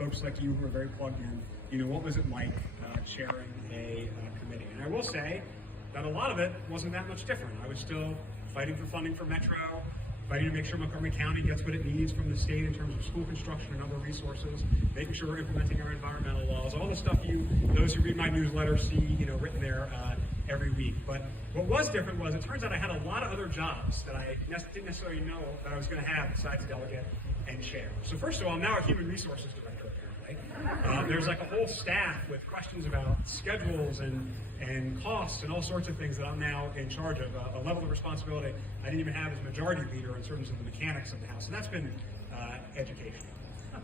folks like you who are very plugged in, what was it like chairing a committee? And I will say that a lot of it wasn't that much different. I was still fighting for funding for Metro, fighting to make sure Montgomery County gets what it needs from the state in terms of school construction and other resources, making sure we're implementing our environmental laws, all the stuff those who read my newsletter see, written there every week. But what was different was it turns out I had a lot of other jobs that I didn't necessarily know that I was going to have besides delegate and chair. So first of all, I'm now a human resources director, apparently. There's like a whole staff with questions about schedules and costs and all sorts of things that I'm now in charge of, a level of responsibility I didn't even have as majority leader in terms of the mechanics of the House. And that's been educational.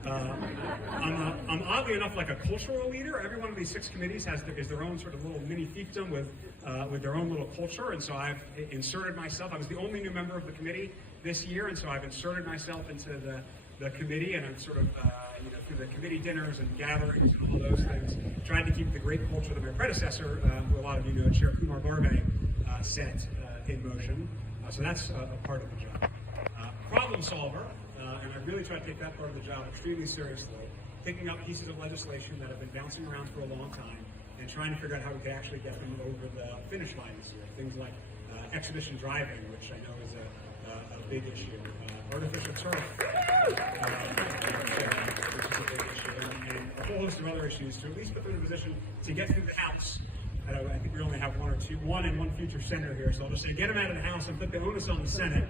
I'm oddly enough like a cultural leader. Every one of these 6 committees is their own sort of little mini fiefdom with their own little culture, and so I've inserted myself. I was the only new member of the committee this year, and so I've inserted myself into the committee, and I'm sort of through the committee dinners and gatherings and all those things, tried to keep the great culture that my predecessor, who a lot of you know, Chair Kumar Barbay, set in motion. So that's a part of the job. Problem solver. And I really try to take that part of the job extremely seriously, picking up pieces of legislation that have been bouncing around for a long time and trying to figure out how we could actually get them over the finish line this year. Things like exhibition driving, which I know is a big issue, artificial turf, which is a big issue, and a whole host of other issues to at least put them in a position to get through the House. I think we only have one and one future senator here, so I'll just say get them out of the House and put the onus on the Senate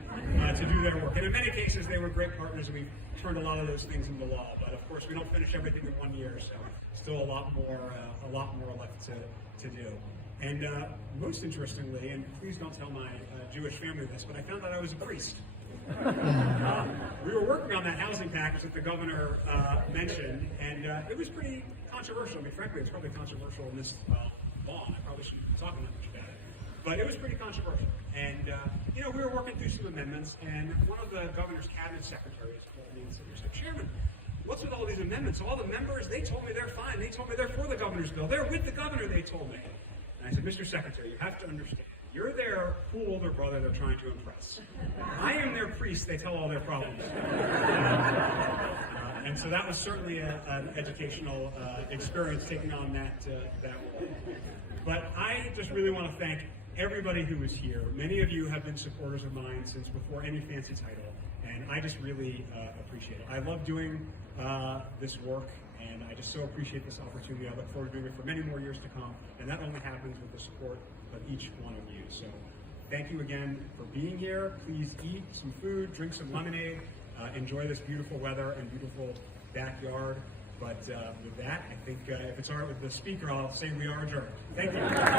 to do their work. And in many cases, they were great partners, and we've turned a lot of those things into law. But of course, we don't finish everything in 1 year, so still a lot more left to do. And most interestingly, and please don't tell my Jewish family this, but I found out I was a priest. We were working on that housing package that the governor mentioned, and it was pretty controversial. I mean, frankly, it's probably controversial in this law. I probably shouldn't be talking that much about it. But it was pretty controversial. And, we were working through some amendments, and one of the governor's cabinet secretaries called me and said, Chairman, what's with all these amendments? All the members, they told me they're fine. They told me they're for the governor's bill. They're with the governor, they told me. And I said, Mr. Secretary, you have to understand. You're their cool older brother they're trying to impress. I am their priest, they tell all their problems. And so that was certainly an educational experience taking on that role. But I just really want to thank everybody who was here. Many of you have been supporters of mine since before any fancy title, and I just really appreciate it. I love doing this work, and I just so appreciate this opportunity. I look forward to doing it for many more years to come, and that only happens with the support of each one of you. So thank you again for being here. Please eat some food, drink some lemonade, enjoy this beautiful weather and beautiful backyard. But with that, I think if it's all right with the speaker, I'll say we are adjourned. Thank you.